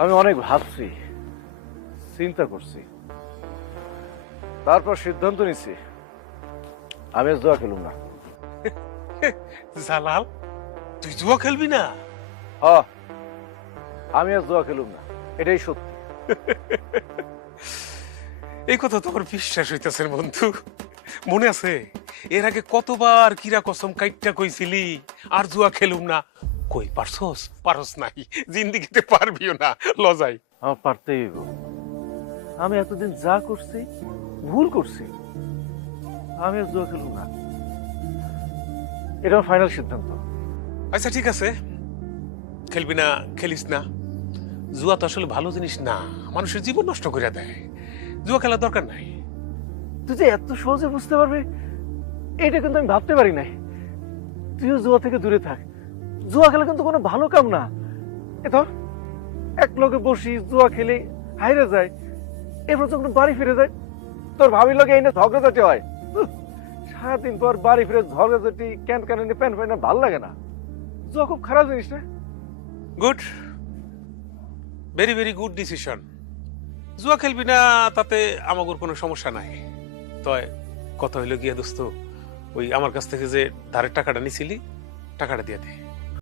আমি অনেক ভাবছি, চিন্তা করছি, তারপর সিদ্ধান্ত নিছি আমি আর জুয়া খেলুম না। জালাল, তুই জুয়া খেলবি না? হ্যাঁ, আমি আর জুয়া খেলুম না, এটাই সত্যি। এই কথা তো আমার বিশ্বাস হইতেছে বন্ধু। মনে আছে এর আগে কতবার কিরা কসম কাইটটা কইছিলি আর জুয়া খেলুম না? কই পারছস? পারস নাই, জিন্দিগিতে পারবিও না, লজাই। আমার পারতেই হইব। আমি এতদিন যা করছি ভুল করছি, আমি আর জুয়া খেলুম না, এটা আমার ফাইনাল সিদ্ধান্ত। আচ্ছা ঠিক আছে, খেলবি না খেলিস না। জুয়া তো আসলে ভালো জিনিস না, মানুষের জীবন নষ্ট করে দেয়। জুয়া খেলার দরকার নাই। তুই যে এত সহজে বুঝতে পারবি এটা কিন্তু আমি ভাবতে পারি নাই। তুইও জুয়া থেকে দূরে থাক, জুয়া খেলা কিন্তু কোনো ভালো কাম না। এ ধর, এক লগে বসি জুয়া খেলে হাইরে যায়, এরপর যখন বাড়ি ফিরে যায় তোর ভাবির লগে এনে ঝগড়াঝাটি হয়। উহ, সারাদিন পর বাড়ি ফিরে ঝগড়াঝাটি ক্যান ক্যানে প্যান প্যান ভাল লাগে না। জুয়া খুব খারাপ জিনিস না। Good, very very good decision. জুয়া খেলবি না তাতে আমাগোর কোনো সমস্যা নাই। তয় কথা হইলো গিয়া দোস্ত, ওই আমার কাছ থেকে যে ধারের টাকাটা নিছিলি, টাকাটা দিয়ে দে।